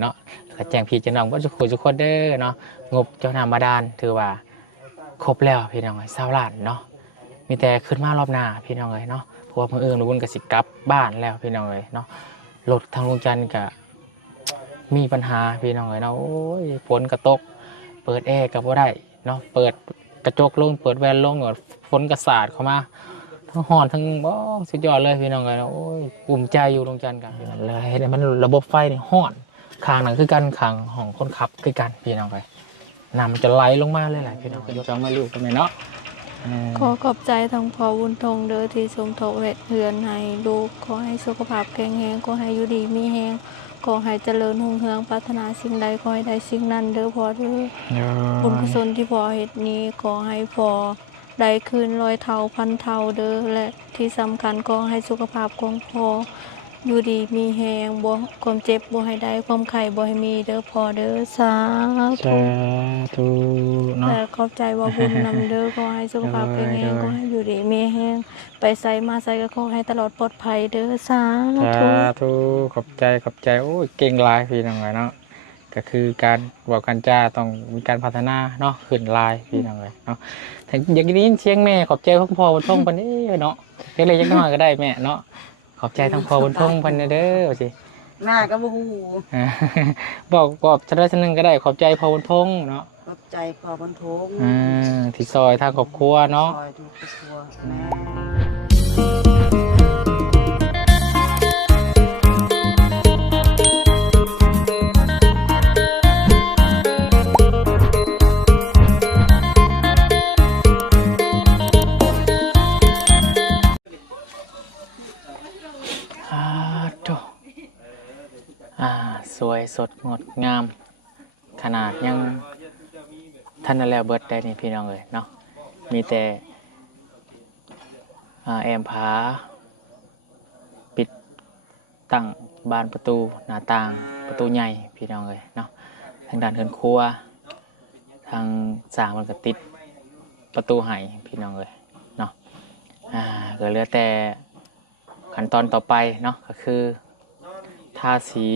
เนาะก็แจ้งพี่จะน้องว่าทุกคนเด้อเนาะงบเจ้านามาดานถือว่าครบแล้วพี่น้อง20 ล้านเนาะมีแต่ขึ้นมารอบหน้าพี่น้องเนาะเพราะว่าเพิ่งรู้ว่าก็สิกลับบ้านแล้วพี่น้องเนาะรถทางลุงจันทร์ก็มีปัญหาพี่น้องเนาะโอ้ยฝนกระตกเปิดแอร์ก็บ่ได้เนาะเปิดกระจกลงเปิดแวนลงฝนกระสาดเข้ามาทั้งหอนทั้งสุดยอดเลยพี่น้องเนาะโอ้ยภูมิใจอยู่ลุงจันทร์กันพี่น้องเลยเห็นมันระบบไฟนี่หอนคางหนังคือกันคางของคนขับคือกันพี่น้องเลยน้ำมันจะไหลลงมาเลยแหละพี่น้องยกจังไม่รู้กันไหมเนาะขอขอบใจทั้งพ่อบุญทงเด้อที่สมทบเฮ็ดเฮือนให้ลูกขอให้สุขภาพแข็งแรงขอให้อยู่ดีมีแรงขอให้เจริญรุ่งเรืองปรารถนาสิ่งใดขอให้ได้สิ่งนั้นเด้อพ่อเด้อบุญกุศลที่พ่อเฮ็ดนี้ขอให้พ่อได้คืน100 เท่าพันเท่าเด้อและที่สำคัญขอให้สุขภาพของพ่ออยู่ดีมีแรงบ่ความเจ็บบ่ให้ได้ความไข้บ่ให้มีเด้อพ่อเด้อสาธุเนาะแต่ขอบใจว่าบุญนำเด้อขอให้สุขภาพแข็งแรงขอให้อยู่ดีมีแรงไปไสมาไสก็ขอให้ตลอดปลอดภัยเด้อสาธุขอบใจโอ้ยเก่งหลายพี่น้องเนาะก็คือการบอกกันจ้าต้องมีการพัฒนาเนาะขึ้นลายพี่น้องเนาะแต่อยากได้ยินเสียงแม่ขอบใจของพ่อบนทงปานนี้เนาะเล็กๆน้อยๆก็ได้แม่เนาะขอบใจทั้งพ่อบนทงปานเด้อสิหน้าก็บ่ฮู้บอกจะได้สักนึงก็ได้ขอบใจพ่อบนทงเนาะขอบใจพ่อบรรทงที่ซอยทางครอบครัวเนาะซอยทุกครอบครัวแสวยสดงดงามขนาดยังท่านนั่นแล้วเบิดได้นี่พี่น้องเลยเนาะมีแต่แอมผาปิดตั้งบานประตูหน้าต่างประตูใหญ่พี่น้องเลยเนาะทางด้านเรือนครัวทางสร้างมันก็ติดประตูไห้พี่น้องเลยเนาะก็เหลือแต่ขั้นตอนต่อไปเนาะก็คือทาสี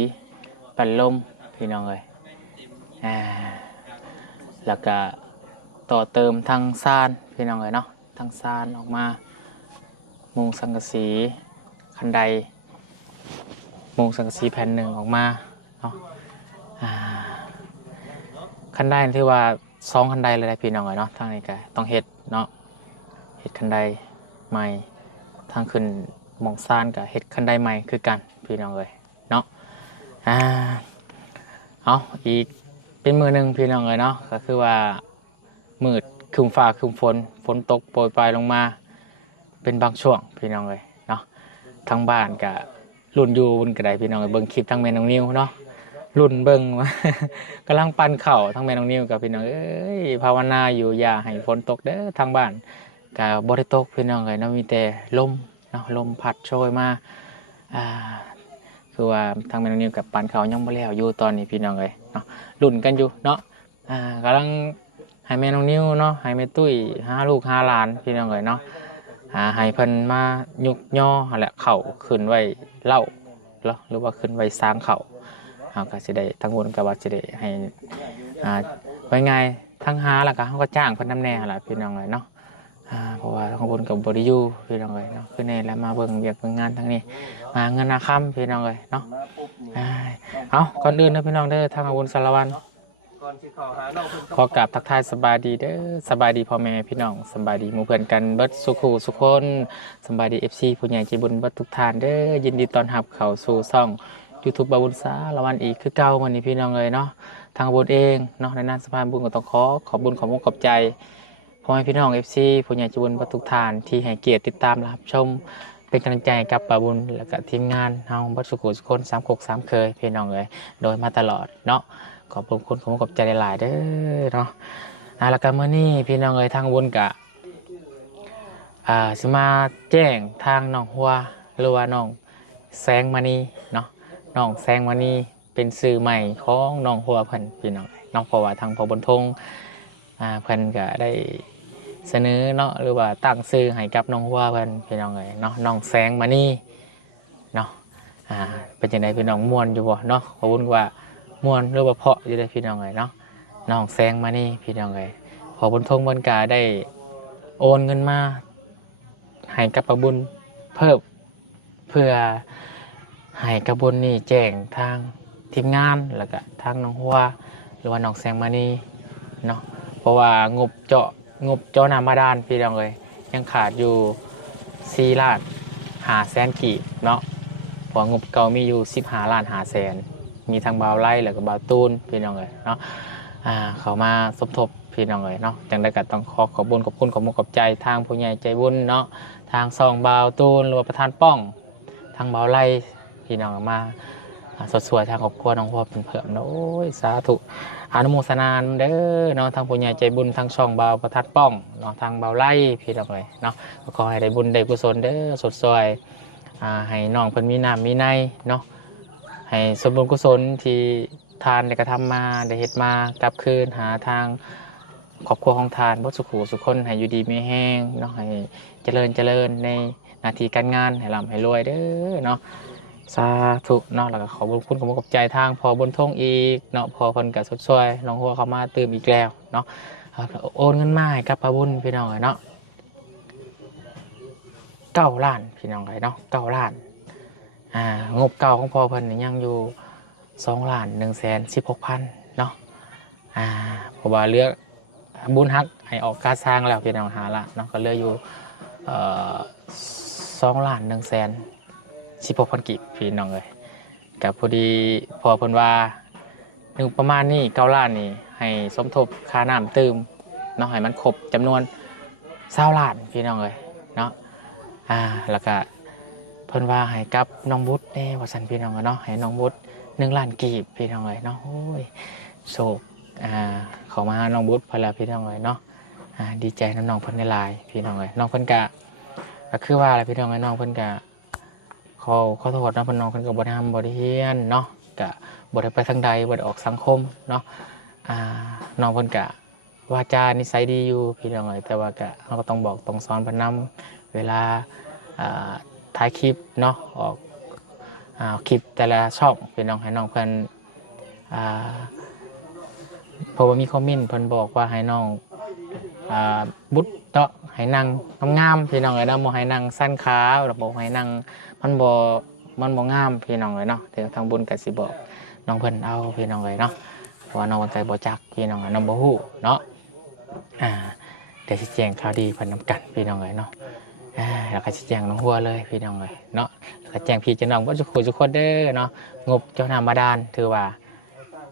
ปัดลมพี่น้องเลยแล้วก็ต่อเติมทางซานพี่น้องเลยเนาะทางซานออกมามุงสังกะสีคันไดมุงสังกะสีแผ่นหนึ่งออกมาเนาะคันไดที่ว่า2 คันไดเลยพี่น้องเลยเนาะทางนี้ก็ต้องเฮ็ดเนาะเฮ็ดคันไดใหม่ทางขึ้นมองซานกับเฮ็ดคันไดใหม่คือกันพี่น้องเลยเนาะเอาอีกเป็นมือหนึ่งพี่น้องเลยเนาะก็คือว่ามืดคืมฟ้าคืมฝนตกโปรยปลายลงมาเป็นบางช่วงพี่น้องเลยเนาะทั้งบ้านกับรุ่นอยู่บนกระไดพี่น้องเลยเบิ่งคลิปทั้งแม่น้องนิวเนาะรุ่นเบิ่ง กำลังปั่นเข่าทั้งแม่น้องนิวกับพี่น้องเอ้ยภาวนาอยู่อย่าให้ฝนตกเด้อทางบ้านกับบริตกพี่น้องเลยเนาะมีแต่ลมเนาะลมพัดโชยมาคือว่าทางแม่น้องนิวกับปั่นเข่ายังไม่แล้วอยู่ตอนนี้พี่น้องเลยเนาะรุ่นกันอยู่เนาะกำลังให้แม่น้องนิวเนาะให้แม่ตุ้ย5 ลูก5 หลานพี่น้องเลยเนาะให้เพิ่นมายุกย่อแหละเข่าขึ้นไว้เล่าหรือว่าขึ้นไว้สร้างเข่าก็จะได้ทั้งบนกับว่าจะได้ให้ไว้ไงทั้งแล้วก็เขาก็จ้างเพิ่นน้ำแน่แหละพี่น้องเลยเนาะเพราะว่าทั้งบนกับบริยูพี่น้องเลยเนาะคือในแล้วมาเบิ่งเบียกเบิ่งงานทั้งนี้มาเงินนาค่ำพี่น้องเลยเนาะเอาก่อนอื่นนะพี่น้องเด้อทางอาวุธสารวัตรขอกราบทักทายสบายดีเด้อสบายดีพ่อแม่พี่น้องสบายดีหมู่เพื่อนกันเบิดสุขสุขคนสบายดีFCผู้ใหญ่ใจบุญเบิดทุกท่านเด้อยินดีต้อนรับเข้าสู่ช่อง YouTube บาบุญสารวัตรอีกคือเก่าวันนี้พี่น้องเลยเนาะทางอาวุธเองเนาะในนามสภาบุญก็ต้องขอบบุญขอบมุขขอบใจพ่อแม่พี่น้อง FC ผู้ใหญ่ใจบุญเบิดทุกท่านที่ให้เกียรติติดตามรับชมเป็นกำลังใจกับบาบุญและก็ทีมงานเฮาเบิดสุขสุขคน3 คก 3 เคยพี่น้องเลยโดยมาตลอดเนาะขอบคุณขอบใจหลายๆเด้อเนาะแล้วก็เมื่อนี้พี่น้องเลยทางบุญกะสมาแจ้งทางน้องหัวหรือว่าน้องแสงมณีเนาะน้องแสงมณีเป็นสื่อใหม่ของน้องหัวเพิ่นพี่น้องน้องเพราะว่าทางพบนทงเพิ่นก็ได้เสนอเนาะหรือว่าตั้งสื่อให้กับน้องหัวเพิ่นพี่น้องเลยเนาะน้องแสงมณีเนาะเป็นจังได๋พี่น้องม่วนอยู่บ่เนาะขอบคุณว่า ม่วนหรือว่าเพาะอยู่ได้พี่น้องเอ้ยเนาะน้องแซงมานี่พี่น้องเอ้ยพอบุญทงบนกาได้โอนเงินมาให้กับประบุญเพิ่มเพื่อให้กระบุญนี่แจ้งทางทีมงานแล้วก็ทางน้องหัวหรือว่าน้องแซงมานี่เนาะเพราะว่างบเจาะน้ำบาดาลพี่น้องเอ้ยยังขาดอยู่4 ล้าน5 แสนกีบเนาะเพองบเก่ามีอยู่15 ล้าน5 แสนมีทางบาวไล่แล้วก็บาวตูนพี่น้องเอ้ยเนาะเขามาสมทบพี่น้องเอ้ยเนาะจังได้ก็ต้องขอบคุณขอบมุกขอบใจทางผู้ใหญ่ใจบุญเนาะทางซองบาวตูนหรือว่าประธานป้องทางบาวไล่พี่น้องมาสดสวยทางครอบครัวน้องพ่อเป็นเพิ่มเนาะโอ้ยสาธุอนุโมทนาเด้อเนาะทางผู้ใหญ่ใจบุญทางช่องบาวประธานป้องเนาะทางบาวไล่พี่น้องเอ้ยเนาะขอให้ได้บุญได้กุศลเด้อสดสวยให้น้องเพิ่นมีน้ำมีในเนาะให้สมบูรณ์กุศลที่ทานได้กระทำมาได้เฮ็ดมากลับคืนหาทางครอบครัวของทานบ่สุขสุขคนให้อยู่ดีมีแห้งเนาะให้เจริญในหน้าที่การงานให้ร่ำให้รวยเด้อเนาะสาธุเนาะแล้วก็ขอบคุณขอบใจทางพอบนทงอีกเนาะพอเพิ่นก็สดสวยน้องหัวเข้ามาเติมอีกแล้วเนาะโอนเงินมาให้กับป้าบุญพี่น้องเนาะ9 ล้านพี่น้องเนาะ9 ล้านงบเก่าของพ่อเพิ่นนี่ยังอยู่2,116,000เนาะเพราะว่าเลือกบุญฮักให้ออกการสร้างแล้วพี่น้องหาละเนาะก็เหลืออยู่2,116,000 กีบพี่น้องเลยกับพอดีพอเพิ่นว่าประมาณนี้9 ล้านนี่ให้สมทบค่าน้ำเติมเนาะให้มันครบจำนวน20 ล้านพี่น้องเลยเนาะแล้วก็เพิ่นว่าให้กับน้องบุตรว่าซั่นพี่น้องเนาะให้น้องบุตร1 ล้านกีบพี่น้องเลยเนาะโอ้ยโศกเขามาน้องบุตรพอแล้วพี่น้องเลยเนาะดีใจน้องเพิ่นได้หลายพี่น้องเลยน้องเพิ่นก็คือว่าอะไรพี่น้องเลยน้องเพิ่นก็ขอโทษนะพี่น้องเพิ่นก็บ่ได้ทำบ่ได้เฮียนเนาะก็บ่ได้ไปทางใดบ่ได้ออกสังคมเนาะน้องเพิ่นก็วาจานิสัยดีอยู่พี่น้องเลยแต่ว่าก็เราก็ต้องบอกต้องสอนเพิ่นนำเวลาถ่ายคลิปเนาะออกคลิปแต่ละช่องพี่น้องให้น้องเพิ่นเพราะว่ามีคอมเมนต์เพิ่นบอกว่าให้น้องบุตรเนาะให้นั่งงามๆพี่น้องเอ้ยเนาะบ่ให้นั่งสั้นขาหรือบ่ให้นั่งมันบ่งามพี่น้องเอ้ยเนาะเดี๋ยวทางบุญก็สิบอกน้องเพิ่นเอาพี่น้องเอ้ยเนาะเพราะว่าน้องเพิ่นก็บ่จักพี่น้องน้องบ่ฮู้เนาะเดี๋ยวสิแจ้งข่าวดีเพิ่นนำกันพี่น้องเอ้ยเนาะแล้วก็สิแจ้งน้องหัวเลยพี่น้องเอ้ยเนาะแล้วก็แจ้งพี่เจ้าน้องบ่ทุกคนเด้อเนาะงบเจ้าน้ำบาดาลถือว่า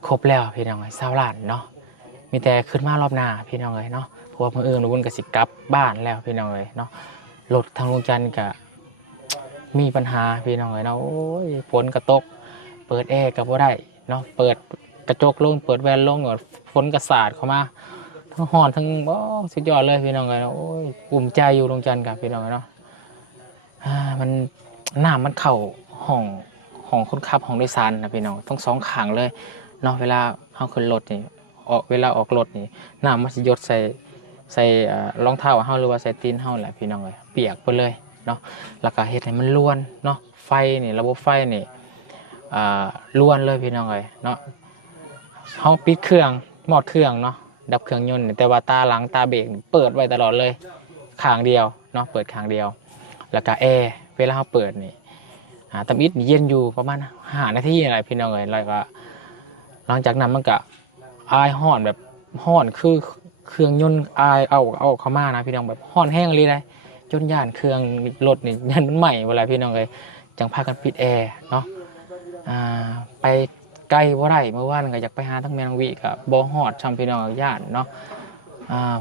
ครบแล้วพี่น้องเอ้ย20 ล้านเนาะมีแต่ขึ้นมารอบหน้าพี่น้องเอ้ยเนาะเพราะว่าเมื่อลุงก็สิกลับบ้านแล้วพี่น้องเอ้ยเนาะรถทางลุงจันทร์ก็มีปัญหาพี่น้องเอ้ยเนาะโอ้ยฝนก็ตกเปิดแอร์ก็บ่ได้เนาะเปิดกระจกลงเปิดแวนลงฝนก็สาดเข้ามาทั้งฮ้อนทั้งสุดยอดเลยพี่น้องเอ้ยเนาะโอ้ยภูมิใจอยู่ลุงจันทร์กับพี่น้องเอ้ยเนาะมันน้ำมันเข้าห้องคนขับห้องโดยสารนะพี่น้องทั้งสองข้างเลยเนาะเวลาเฮาขึ้นรถนี่เวลาออกรถนี่น้ำมันสิหยดใส่รองเท้าเฮาหรือว่าใส่ตีนเฮาแหละพี่น้องเอ้ยเปียกไปเลยเนาะแล้วก็เฮ็ดให้มันล้วนเนาะไฟนี่ระบบไฟนี่ล้วนเลยพี่น้องเอ้ยเนาะเฮาปิดเครื่องหมดเครื่องเนาะดับเครื่องยนต์แต่ว่าตาหลังตาเบรกเปิดไว้ตลอดเลยข้างเดียวเนาะเปิดข้างเดียวแล้วก็แอร์เวลาเฮาเปิดนี่ตำอิดเย็นอยู่ประมาณ5 นาทีอะไรพี่น้องเอ้ยแล้วก็หลังจากนั้นมันก็อายฮ้อนแบบฮ้อนคือเครื่องยนต์อายเอาเข้ามานะพี่น้องแบบฮ้อนแห้งเลยได้จนย่านเครื่องรถนี่ยันมันใหม่เวลาพี่น้องเลยจังพากันปิดแอร์เนาะไปไกลบ่ได้เมื่อวานก็อยากไปหาทั้งแมงวีกับบ่ฮอดช่ำพี่น้องย่านเนาะ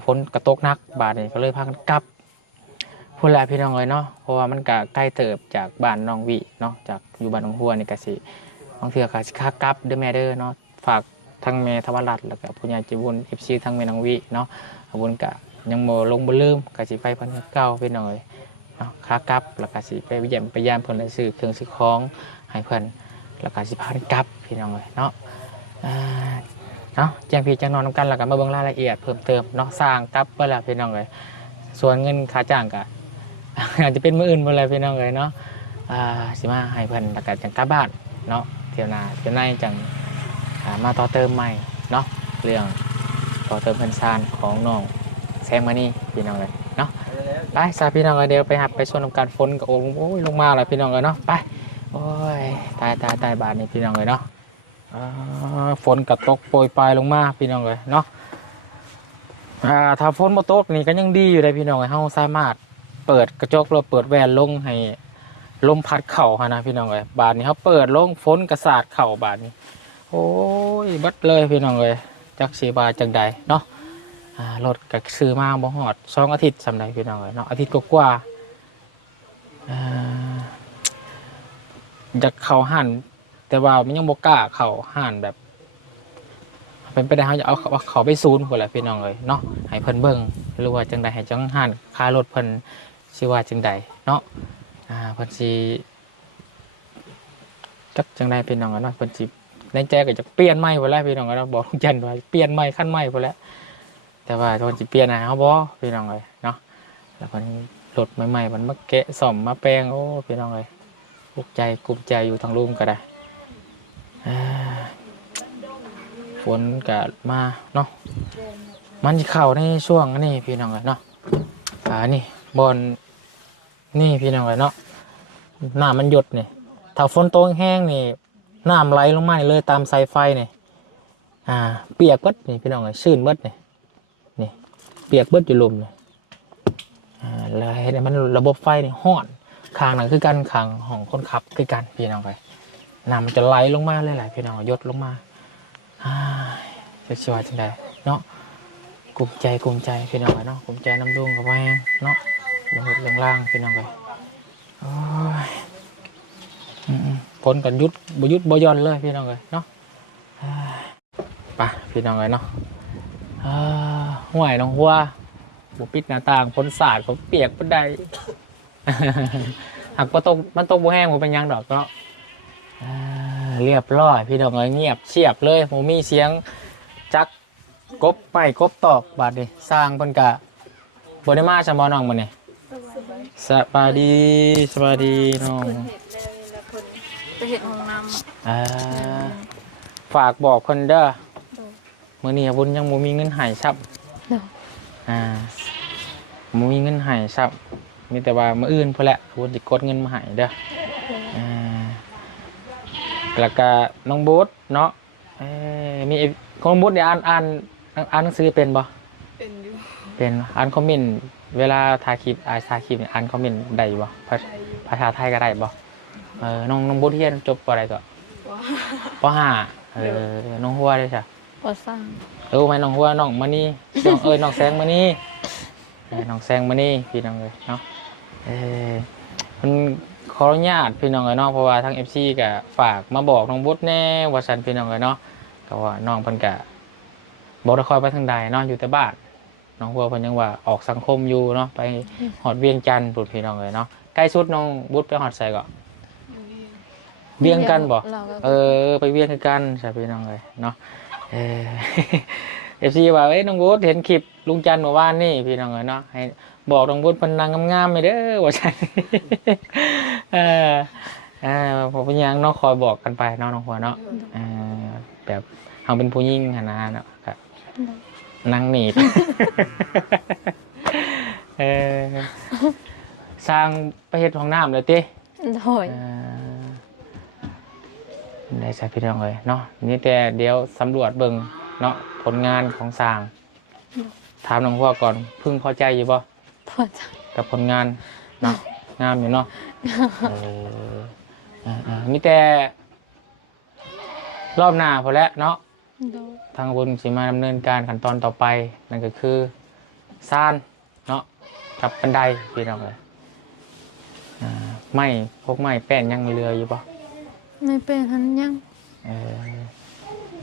ฝนกระตกหนักบาดนี่ก็เลยพากันกลับพูดแลพี่น้องเลยเนาะเพราะว่ามันก็ใกล้เติบจากบ้านน้องวีเนาะจากอยู่บ้านน้องหัวนี่ก็สิบางเทื่อก็สิค่ากลับเด้อแม่เด้อเนาะฝากทั้งแม่ทวรัตน์แล้วก็ผู้ใหญ่ใจบุญ FC ทั้งแม่น้องวิเนาะบุญกะยังบ่ลงบ่ลืมก็สิไปเพิ่นเก่าไปหน่อยเนาะค่ากลับแล้วก็สิไปเยี่ยมไปยามเพิ่นซื้อเครื่องซื้อของให้เพิ่นแล้วก็สิพากันกลับพี่น้องเอ้ยเนาะเนาะแจ้งพี่แจ้งน้องนำกันแล้วก็มาเบิ่งรายละเอียดเพิ่มเติมเนาะสร้างกลับเพิ่นแล้วพี่น้องเอ้ยส่วนเงินค่าจ้างก็ อาจจะเป็นมื้ออื่นบ่เลยพี่น้องเอ้ยเนาะสิมาให้เพิ่นแล้วก็จังกลับบ้านเนาะเที่ยวหน้าเที่ยวในจัง มาต่อเติมใหม่เนาะเรื่องต่อเติมเพิ่นซานของน้องแซงมานี่พี่น้องเลยเนาะไปซาพี่น้องเลยเดี๋ยวไปหับไปชนกับการฝนกับโอ้ยลงมาแล้วพี่น้องเลยเนาะไปโอ้ยตายบาทนี่พี่น้องเลยเนาะฝนกับตกโปรยปลายลงมาพี่น้องเลยเนาะถ้าฝนมาตกนี่ก็ยังดีอยู่เลยพี่น้องเลยเฮาสามารถเปิดกระจกเราเปิดแวนลงให้ลมพัดเข่าฮะนะพี่น้องเลยบาทนี้เขาเปิดลงฝนกระสาดเข่าบาทนี้โอ้ยบัดเลยพี่น้องเลยจักสีบาจังใดเนาะรถกับซื้อมาบ่หอด2 อาทิตย์สำใดพี่น้องเลยเนาะอาทิตย์กว่าจะเข่าหั่นแต่ว่ามันยังบ่กล้าเข่าหั่นแบบเป็นไปได้เขาจะเอาเขาไปซูนหมดแหละพี่น้องเลยเนาะให้เพิ่นเบิ่งหรือว่าจังใดให้จังหั่นค่ารถเพิ่นสิว่าจังใดเนาะเพิ่นสิจักจังใดพี่น้องเนาะเพิ่นสิในใจก็จะเปลี่ยนใหม่หมดแล้วพี่น้องเนาะบอกทุกจันว่าเปลี่ยนใหม่ขั้นใหม่หมดแล้วแต่ว่าเพิ่นสิเปลี่ยนให้เฮาบ่พี่น้องเลยเนาะแล้วเพิ่นรถใหม่ๆมันมาแกะซ่อมมาแปลงโอ้พี่น้องเลยภูมิใจกลุ้มใจอยู่ทางลุงก็ได้ฝนก็มาเนาะมันจะเข้าในช่วงนี้พี่น้องเลยเนาะนี่บอลนี่พี่น้องเลยเนาะน้ำมันหยดนี่ถ้าฝนตกแห้งนี่น้ำไหลลงมาเลยตามสายไฟนี่เปียกเบิดนี่พี่น้องเลยชื้นเบิดนี่เปียกเบิดอยู่ลมนี่แล้วให้มันระบบไฟนี่ห้อนคางหนังคือกันคางของคนขับคือกันพี่น้องเลยน้ำมันจะไหลลงมาเลยแหละพี่น้องหยดลงมาจะช่วยจังใดเนาะกลุ้มใจพี่น้องเนาะกลุ้มใจน้ำดุ้งกับแวงเนาะลงหดลงล่างพี่น้องเลยผลกันยุดบ่ย่อนเลยพี่น้องเลยเนาะไปพี่น้องเลยเนาะห่วยน้องหัวบุปิดหน้าต่างพ้นสาดผมเปียกปนใดหากมันตกบ่แห้งมันเป็นยังดอกเนาะเรียบร้อยพี่น้องเลยเงียบเฉียบเลยผมมีเสียงจักกบไปกบตอกบาดดิสร้างเพิ่นกะบ่ได้มาชะบ่น้องมื้อนี้สบายดีน้องไปเห็นห้องน้ำฝากบอกคนเด้อมื้อนี้บุญยังบ่มีเงินให้ซับบ่มีเงินให้ซับมีแต่ว่ามื้ออื่นพุ่นแหละบุญสิกดเงินมาให้เด้อแล้วก็น้องบูธเนาะมีของน้องบูธเนี่ยอ่านหนังสือเป็นบ่เป็นอยู่เป็นอ่านคอมเมนต์เวลาถ่ายคลิปเนี่ยอ่านคอมเมนต์ได้บ่ภาษาไทยก็ได้บ่น้องบูธเรียนจบป.อะไรก็ป.5น้องหัวได้จ้ะป.3รู้ไหมน้องหัวน้องมานี่น้องแซงมานี่น้องแซงมานี่พี่น้องเลยเนาะมันขออนุญาตพี่น้องเลยเนาะเพราะว่าทาง FC ก็ฝากมาบอกน้องบุ๊ดแน่ว่าฉันพี่น้องเลยเนาะก็ว่าน้องเพิ่นก็บ่ได้คอยไปทางใดเนาะอยู่แต่บ้านน้องหัวเพิ่นยังว่าออกสังคมอยู่เนาะไปฮอดเวียงจันทน์พุ่นพี่น้องเลยเนาะใกล้สุดน้องบุ๊ดไปฮอดไสก็เวียงกันบ่ไปเวียงคือกันใช่พี่น้องเลยเนาะFC ว่าน้องบุ๊ดเห็นคลิปลุงจันทร์เมื่อวานนี่พี่น้องเลยเนาะให้บอกน้องบุ๊ดเพิ่นนั่งงามๆไปเด้อว่าซั่นผมเป็นยังน้องคอยบอกกันไปน้องหัวเนาะแบบเขาเป็นผู้ยิ่งขนาดเนาะครับนั่งหนีบสร้างประเทศของน้ำเลยติได้ใส่พี่น้องเลยเนาะนี่แต่เดี๋ยวสำรวจเบิ่งเนาะผลงานของสร้างถามน้องหัวก่อนพึ่งพอใจอยู่ป่ะพอใจกับผลงานเนาะงามอยู่เนาะมีแต่รอบหน้าพอแล้วเนาะทางบนสิมาดำเนินการขั้นตอนต่อไปนั่นก็คือซ่านเนาะกับบันไดพี่น้องเลยไม่พกไม้แป้นยังเรืออยู่ปะไม่เป็นทันยัง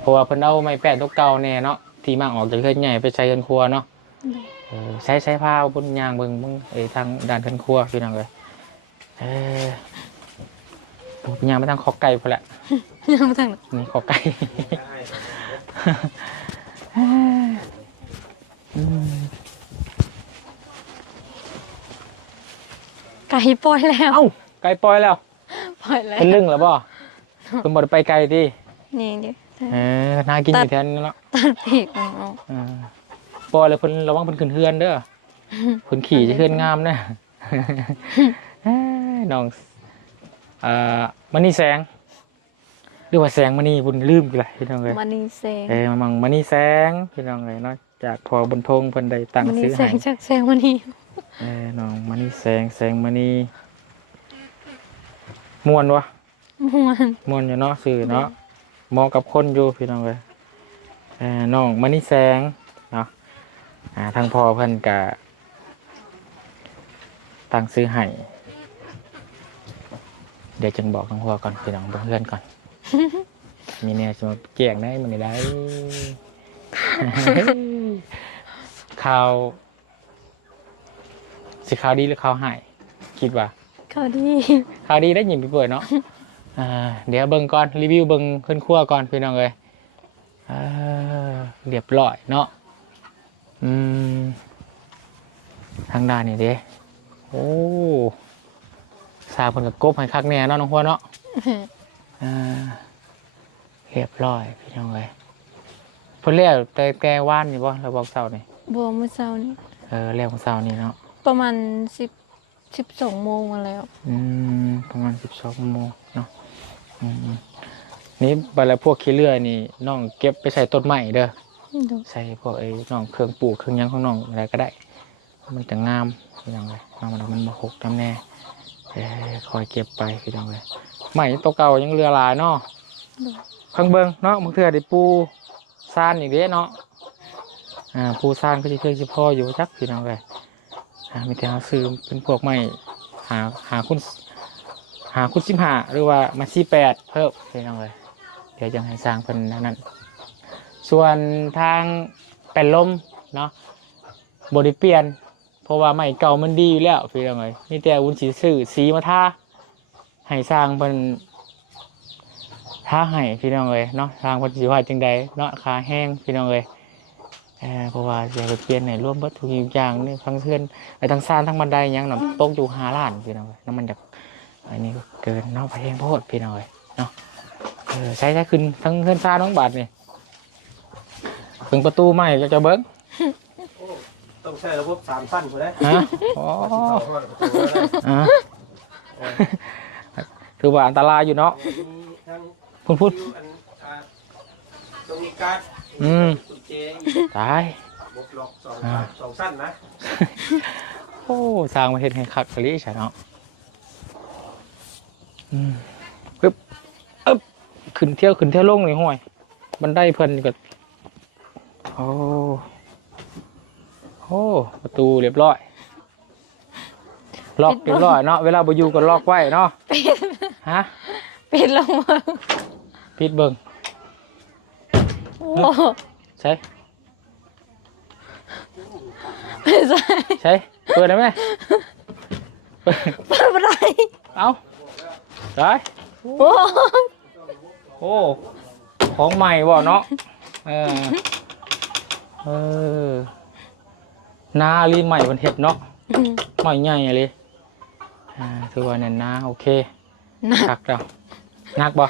เพราะว่าเพิ่นเอาไม้แป้นตัวเก่าแน่เนาะที่มาออกจากเฮือนใหญ่ไปใช้เฮือนครัวเนาะใช้ผ้าบนยางเบิ่งทางด้านเฮือนครัวพี่น้องเลยผมยังไม่ทางขอไก่พอละยังไม่ทางนี่ขอไก่ไก่ปล่อยแล้วเอ้าไก่ปล่อยแล้วปล่อยแล้วเป็นลึงหรือเปล่าเป็นหมดไปไกลดินี่ดิ น่ากินอยู่แทนเนาะ ตัดปีกมันออก ปล่อยเลยเพิ่นระวังเพิ่นขึ้นเฮือนเด้อเพิ่นขี่จะเฮือนงามเด้อน้องมณีแสงหรือว่าแสงมณีบุญลืมไปเลยพี่น้องเอ้ย มันนี่แสง มังมณีแสงพี่น้องเอ้ยเนาะจากพอบนทงเพิ่นได้ตั้ง มันนี่ ซื้อ แส ให้ งจากแสงมันนี่ น้องมณีแสงแสงมณีม่วนวะ ม่วน ม่วนอยู่เนาะสื่อเนาะเหมาะกับคนอยู่พี่น้องเอ้ยน้องมณีแสงเนาะทางพ่อเพิ่นก็ตั้งซื้อให้เดี๋ยวจึงบอกทางพ่อก่อนพี่น้องเพื่อนก่อน มีเนี่ยจะมาแจ้งได้มันได้ ข่าวสิข่าวดีหรือข่าวหายคิดว่า เขาดี ข่าวดีได้ยินไปเปิดเนาะ เดี๋ยวเบิ่งก่อนรีวิวเบิ่งขึ้นครัวก่อนพี่น้องเลยเรียบร้อยเนาะทางด้านนี่เด้โอ้สาเพิ่นกับกบให้คักแน่เนาะน้องหัวเนาะ เรียบร้อยพี่น้องเลยเพิ่นเรียกแต่แกว่านอยู่บ่เราบอกเสาร์นี่ บัวเมื่อเช้านี้ เรียกของเสาร์นี่เนาะ ประมาณ12 โมงมาแล้ว ประมาณ12 โมงเนาะนี่บรรดาพวกขี้เลื่อยนี่น้องเก็บไปใส่ต้นไม้เด้อใส่พวกไอ้น้องเครื่องปลูกเครื่องหยังของน้องอะไรก็ได้มันจะงามพี่น้องเลยมันมาหกทำแน่คอยเก็บไปพี่น้องเลยไม้ตัวเก่ายังเรือลายเนาะข้างเบิ้งเนาะบางเทื่อได้ปูซานอย่างเด้เนาะปูซานก็จะเคยจะพ่ออยู่จักพี่น้องเลยมีแต่หาซื้อเป็นพวกไม้หาคุณ15หรือว่ามา48เพิ่มพี่น้องเลยเดี๋ยวจะให้สร้างเป็นนั้นส่วนทางแป่นลมเนาะบริเปลี่ยนเพราะว่าไม้เก่ามันดีอยู่แล้วพี่น้องเลยนี่แต่วุ้นสีมาทาให้สร้างเป็นถ้าให้พี่น้องเลยเนาะทางพันธุ์สิว่าจังใดเนาะขาแห้งพี่น้องเลยเพราะว่าจะไปเปลี่ยนในร่วมวัตถุดิบอย่างนี่ทั้งเพื่อนไอ้ทั้งซานทั้งบันไดยังหนำตกอยู่5 ล้านพี่น้องเลยน้ำมันจากอันนี้ก็เกินเนาะไปแห้งโพดพี่น้องเลยเนาะใช้ขึ้นทั้งเพื่อนซานทั้งบาทนี่ถึงประตูใหม่ก็จะเบิ้ง ต้องใช้ระบบ3 สั้นกูได้ ฮะถือว่าอันตรายอยู่เนาะพูดตรงนี้การ์ดกุญแจ ตาย บกล็อก2 สั้นนะ โอ้สร้างมาเห็นให้คักกะลิใช่เนาะปึ๊บขึ้นเที่ยวลงเลยห้วยบันไดเพิ่นก็โอ้ประตูเรียบร้อยล็อกเรียบร้อยเนาะเวลาบ่อยู่ก็ล็อกไว้เนาะฮะ ปิดลงมา ปิดเบิ่ง โอ้ ใช่ ไม่ใช่ ใช่เปิดได้ไหม เปิดอะไร เอาได้ โอ้ โอ้ของใหม่บ่เนาะนาลีใหม่มันเห็ดเนาะใหม่ใหญ่เลยถือว่าเนี่ยนาโอเคนักจ้ะนักบ่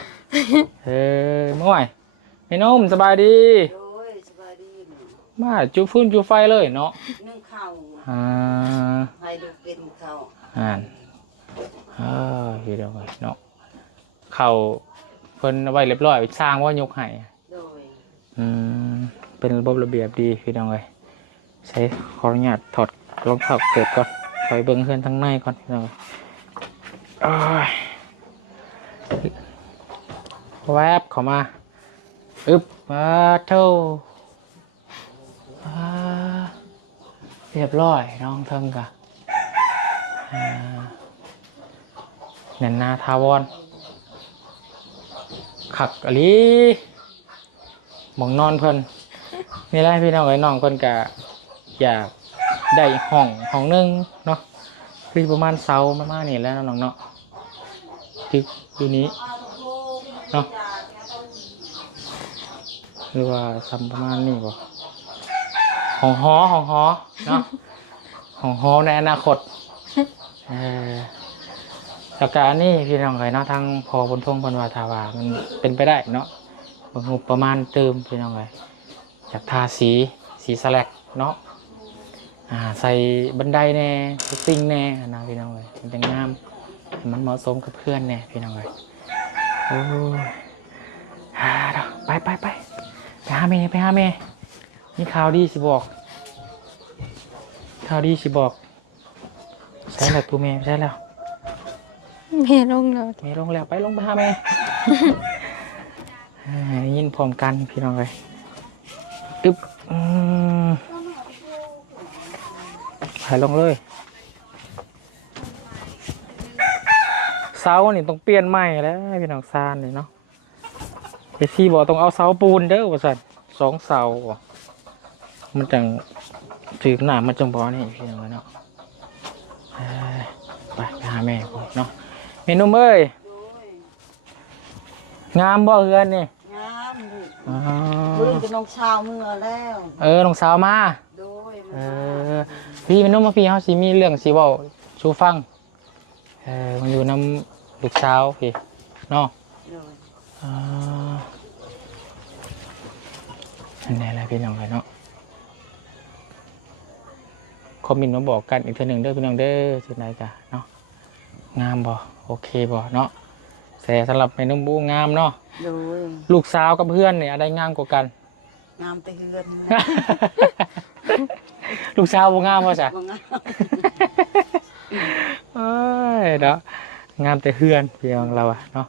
เมื่อไหร่ไอ้นุ่มสบายดี โอ้ยสบายดี มาจูฟื้นจูไฟเลยเนาะ นึ่งข้าว ให้ลูกกินข้าว พี่เดียวกันเนาะเข่าเพิ่นเอาไว้เรียบร้อยสร้างว่ายกให้ โดย เป็นระบบระเบียบดีพี่น้องเลยใช้ขออนุญาตถอดรองเท้าเกิดก่อนคอยเบิ้งเพื่อนทั้งในก่อนพี่น้องแวบเข้ามามาเท่าเรียบร้อยน้องเทิงกะเน่นนาทาวอนขักอลีหมองนอนเพิ่นนี่แหละพี่น้องไอ้น้องเพิ่นกะอยากได้ห้องนึงเนาะคือประมาณเสาประมาณนี้แล้วน้องเนาะที่อยู่นี้เนาะหรือว่าทำประมาณนี้ป่ะห้องหอเนาะห้องหอในอนาคตจากการนี่พี่น้องไอ้เนาะทางพอบนทงบนวาทาวามันเป็นไปได้เนาะ บางงบประมาณเติมพี่น้องเลยจากทาสีสแลกเนาะใส่บันไดแน่ซิ่งแน่นะพี่น้องเลยมันจะงามมันเหมาะสมกับเพื่อนแน่พี่น้องเลยโอ้ยไปหาเมย์นี่ข่าวดีสิบอกใช่แล้วตัวเมย์ใช่แล้ว เมลงแล้ว เมย์ลงแล้วไปหาเมย์ ยินพร้อมกันพี่น้องเลยตึ๊บไปลงเลยเสานี่ต้องเปลี่ยนใหม่แล้วพี่น้องซานเลยเนาะไอ้ที่บอกต้องเอาเสาปูนเด้อว่าสัตว์2 เสามันจังถือหนามันจังบอนี่พี่น้องเนาะไปหาแม่เนาะเมนูเอ้ยงามบ่เฮือนนี่ งามลูก อ๋อ บุรีจะน้องชาวเมื่อแล้ว น้องสาวมา โดย พี่เมนูมาพี่เฮาสิมีเรื่องสิเว้าสู่ฟังมันอยู่นำลูกสาวพี่เนาะ โดย อันนี้แหละพี่น้องเลยเนาะคอมเมนต์มาบอกกันอีกทีหนึ่งเด้อพี่น้องเด้อสุดไหนจ้ะเนาะงามบ่โอเคบ่เนาะแต่สำหรับเมนูบูงามเนาะ โดย ลูกสาวกับเพื่อนเนี่ยอะไรงามกว่ากัน งามแต่เฮือน ลูกสาวบ่งามบ่จ้ะ บ่งาม เอ้ยเนาะงามแต่เพื่อนพี่น้องเราอะเนาะ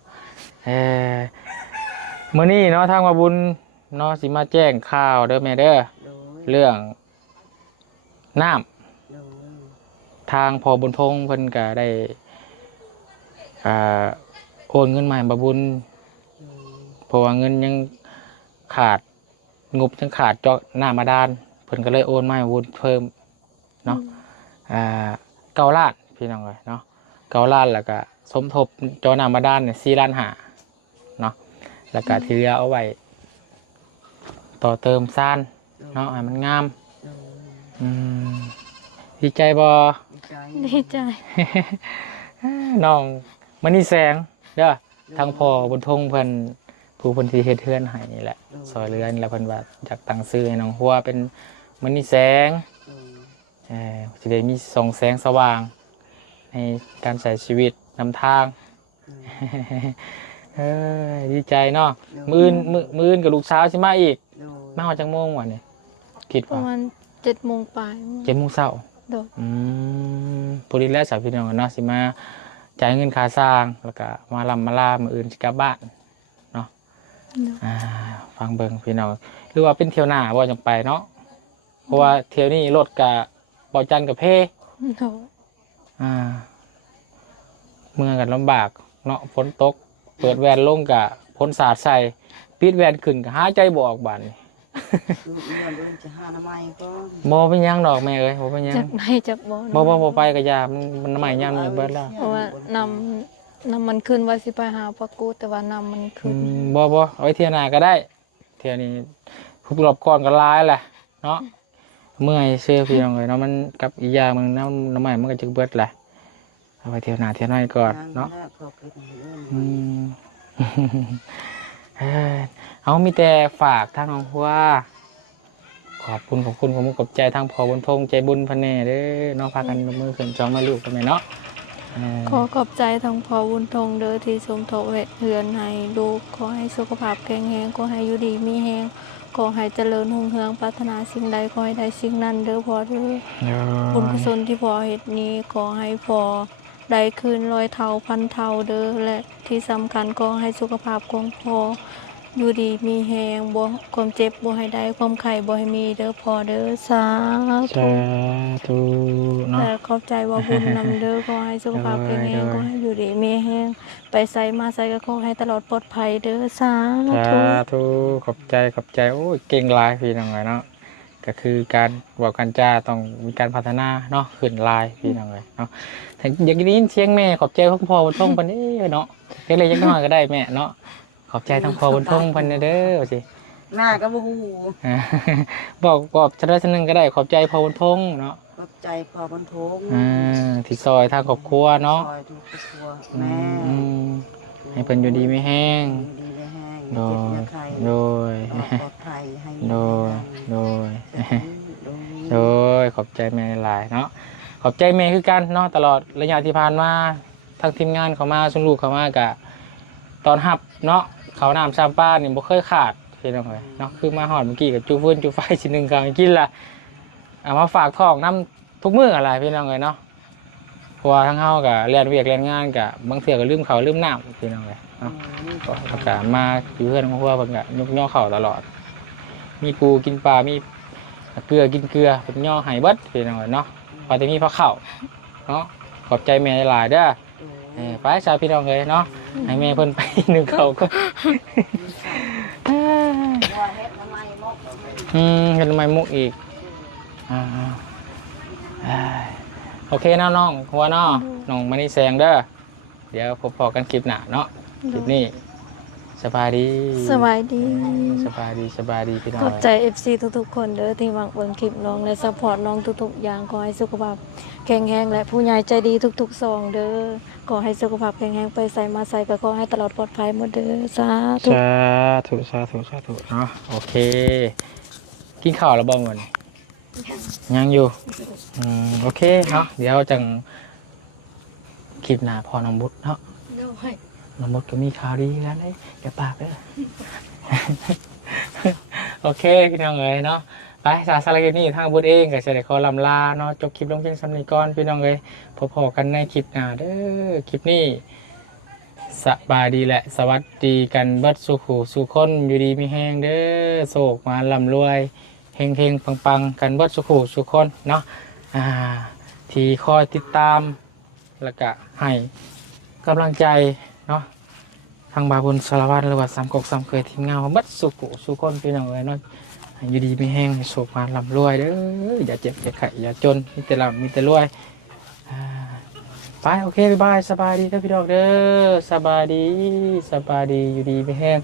มื้อนี้เนาะทางมาบุญเนาะสิมาแจ้งข่าวเด้อแม่เด้อ โดย เรื่องน้ำ โดย ทางพอบุญพงษ์เพิ่นก็ได้โอนเงินมาให้บาบุญเพราะว่าเงินยังขาดงบยังขาดเจาะหน้ามาดานเพิ่นก็เลยโอนมาให้บาบุญเพิ่มเนาะ9 ล้านพี่น้องเลยเนาะ9 ล้านแล้วก็สมทบเจาะหน้ามาดานเนี่ย4 ล้าน 5เนาะแล้วก็ที่เหลือเอาไว้ต่อเติมซ่านเนาะให้มันงาม โดย ดีใจบ่ ใจ ดีใจ น้องมณีแสงเด้อทางพ่อบุญทงเพิ่นผู้เพิ่นที่เฮ็ดเฮือนให้นี่แหละซอยเรือนแล้วเพิ่นว่าอยากตั้งชื่อให้น้องหัวเป็นมณีแสงสิได้มีส่องแสงสว่างในการใช้ชีวิตนำทางดีใจเนาะมื้ออื่นกับลูกสาวสิมาอีก โดย มาฮอดจังโมงวะนี่คิด ประ ว่า มาณ7 โมงปลาย 7 โมงเช้า โดด ผู้ดีแล้วสาวพี่น้องเนาะสิมาจ่ายเงินค่าสร้างแล้วก็มาลำมาลามื้ออื่นสิกลับบ้านเนาะฟังเบิ่งพี่น้องหรือว่าเป็นเที่ยวหน้าบ่จังไปเนาะเพราะว่าเที่ยวนี้รถก็บ่จันกับเพ โดด เมืองกันลำบากเนาะฝนตกเปิดแวนลงกะพ้นสาดใส่ปิดแวนขึ้นก็หายใจบ่ออกบาดนี่ ลูกเงินลูกจะหาหน้ำไม้ก็ บ่เป็นหยังดอกแม่เอ้ยบ่เป็นหยัง จากไหนจากบ่ บ่ไปก็ยามันใหม่ยามนี้เบิดแล้ว เพราะว่านำมันขึ้นว่าสิไปหาปะกูแต่ว่านำมันขึ้น บ่เอาไว้เที่ยวหน้าก็ได้เที่ยวนี้ทุกรอบก่อนก็หลายแหละเนาะเมื่อยเสื้อพี่น้องเอ้ยเนาะมันกับอีกอย่างมึงน้ำใหม่มันก็จะเบิดแหละเอาไว้เที่ยวหน้าเที่ยวน้อยก่อนเนาะ พอกินเงิน อืม เอามีแต่ฝากทางน้องหัวขอบคุณผมขอบใจทางพอบุญทงใจบุญพันแน่เด้อน้องพากันมือขึ้นจองมาลูกกันไหมเนาะ ขอขอบใจทางพ่อบุญทงเด้อที่สมทบเฮือนให้ลูกขอให้สุขภาพแข็งแรงขอให้อยู่ดีมีแรงขอให้เจริญรุ่งเรืองปรารถนาสิ่งใดขอให้ได้สิ่งนั้นเด้อพ่อเด้อบุญกุศลที่พ่อเฮ็ดนี้ขอให้พ่อได้คืน100 เท่าพันเท่าเด้อและที่สำคัญขอให้สุขภาพของพ่ออยู่ดีมีแรงบ่ความเจ็บบ่ให้ได้ความไข้บ่ให้มีเด้อพ่อเด้อสาธุ ธุเนาะ แต่ขอบใจว่าบุญนำเด้อขอให้สุขภาพแข็งแรงขอให้อยู่ดีมีแรงไปไสมาไสก็ขอให้ตลอดปลอดภัยเด้อสาธุ ขอบใจโอ้ยเก่งหลายพี่น้องเลยเนาะก็คือการบอกกันจ้าต้องมีการพัฒนาเนาะขึ้นลายพี่น้องเลยเนาะแต่อยากได้ยินเสียงแม่ขอบใจของพ่อบุญทงปานนี้เนาะเล็กๆจักหน่อยก็ได้แม่เนาะขอบใจทางพ่อบุญทงพันเด้อสิ หน้าก็บ่ฮู้ บอกจะได้สักนึงก็ได้ขอบใจพ่อบุญทงเนาะ ขอบใจพอบนทง ที่ซอยทางครอบครัวเนาะ ซอยทุกครอบครัวแม่ ให้เพิ่นอยู่ดีไม่แห้ง ดีได้แห้ง เจ็บอย่าใคร โดย ปลอดภัยให้ โดยโดยโดยขอบใจแม่หลายเนาะขอบใจแม่คือกันเนาะตลอดระยะที่ผ่านมาทั้งทีมงานเขามาส่งลูกเขามากะตอนหับเนาะเขาน้ำซามป้านี่บ่เคยขาดพี่น้องเอ้ยเนาะคือมาหอดเมื่อกี้กับจูฟื้นจูไฟชิ้นหนึ่งกลางกินละเอามาฝากท้องน้ำทุกมื้ออะไรพี่น้องเอ้ยเนาะเพราะว่าทั้งเฮากับเรียนเวียกเรียนงานกับบางเทื่อก็ลืมเขาวลืมน้ำพี่น้องเอ้ยเนาะก็อากาศมาอยู่เพื่อนของพวกเพิ่นก็ยกย่อเข่าตลอด มีปูกินปลามีเกลือกินเกลือเป็นย่อไห้เบิดพี่น้องเอ้ยเนาะพอจะมีพระเข้าเนาะขอบใจแม่หลายเด้อไปชาวพี่น้องเลยเนาะให้แม่เพิ่นไปหนึ่งเขาก็เห็นทำไมมุกอีกโอเคเนาะน้องหัวเนาะน้องมานี่แซงเด้อเดี๋ยวพบกันคลิปหน้าเนาะคลิปนี้สบายดี สบายดี สบายดีสบายดีพี่น้อง ขอบใจ FC ทุกๆคนเด้อที่มักเบิ่งคลิปน้องและซัพพอร์ตน้องทุกๆอย่างขอให้สุขภาพแข็งแรงและผู้ใหญ่ใจดีทุกๆซองเด้อขอให้สุขภาพแข็งแรงไปใส่มาใส่ก็ขอให้ตลอดปลอดภัยหมดเด้อสาธุ สาธุสาธุสาธุเนาะโอเคกินข้าวแล้วบ่มันยังอยู่โอเคเนาะเดี๋ยวจังคลิปหน้าพอน้องบุตรเนาะน้องบุตรก็มีข่าวดีแล้วเลยอย่าปากเลย โอเคพี่น้องเอ๋ยเนาะไปสาสารกิจนี่ทางบุตรเองก็จะได้ขอลำลาเนาะจบคลิปลงเพียงสำนีก่อนพี่น้องเอ๋ยพอๆกันในคลิปหน้าเด้อคลิปนี้สบายดีแหละสวัสดีกันเบิดสุขสุขคนอยู่ดีมีแหงเด้อโศกมาลำรวยเฮงเฮงปังกันเบิดสุขสุขคนเนาะที่คอยติดตามแล้วก็ให้กำลังใจเนาะทางบาบุญสารวัตรหรือว่าสามกกสามเคยทีมงานมาเบิดสุขคนพี่น้องเอ๋ยเนาะอยู่ดีมีแหงโศกมาลำรวยเด้ออย่าเจ็บอย่าไข้อย่าจนมีแต่ลำมีแต่รวยไปโอเคบ๊ายบายสบายดีเด้อพี่ดอกเด้อสบายดีอยู่ดีไม่แห้ง